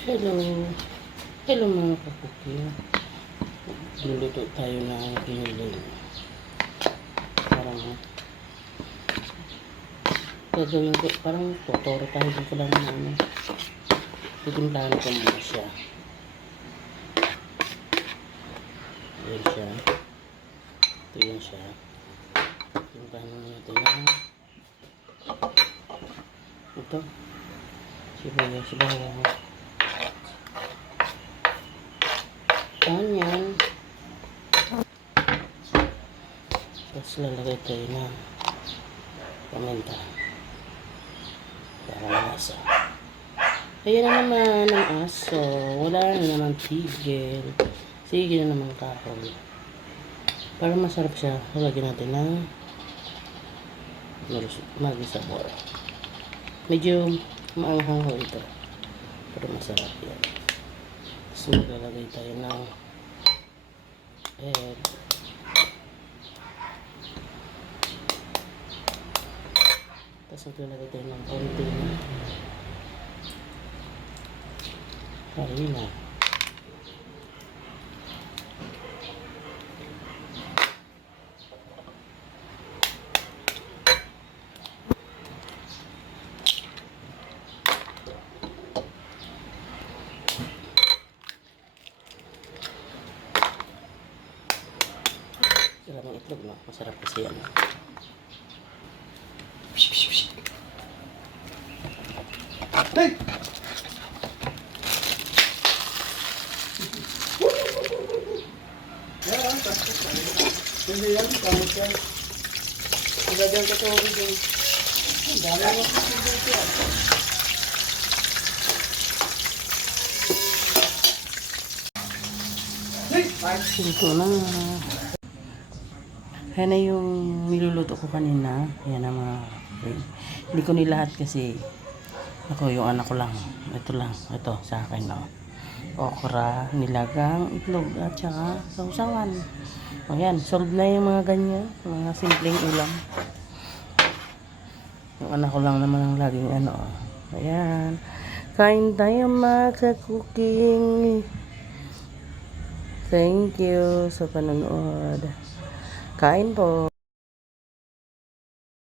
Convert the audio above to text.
Hello. Hello mga kapukin. Luluto tayo ng giniling. Parang gagawin ko, parang totoro tayo ko lang na ano. Titimplahan ko muna siya. Ayan siya. Ito yan siya. Timplahan muna natin na ito. Sibuyas, bawang. Yan. Tapos lalagay tayo ng paminta para malasa. Ayan na naman ang aso. Wala na naman tigil. Sige na naman kahoy. Para masarap siya, lalagyan natin ng magi sabor. Medyo maanghang ho ito. Pero masarap yan. So maglalagay tayo ng egg. Tapos maglalagay tayo ng konting harina. Sarap ng itlog, no? Masarap kasi yan. Hey! Yan, tapos hindi yan, kamot yan. Ilagyan ko ito ulit yung dami mo sa sibuyas yan. Ito na. Ayan na yung niluluto ko kanina. Ayan na mga friend. Hindi ko nilahat kasi ako yung anak ko lang. Ito lang. Ito sa akin. No? Okra, nilagang, itlog at saka sausawan. Ayan. Solve na yung mga ganyan. Mga simpleng ulam. Yung anak ko lang naman ang laging ano. Ayan. Kain tayo mga cooking. Thank you sa panonood. Kain po.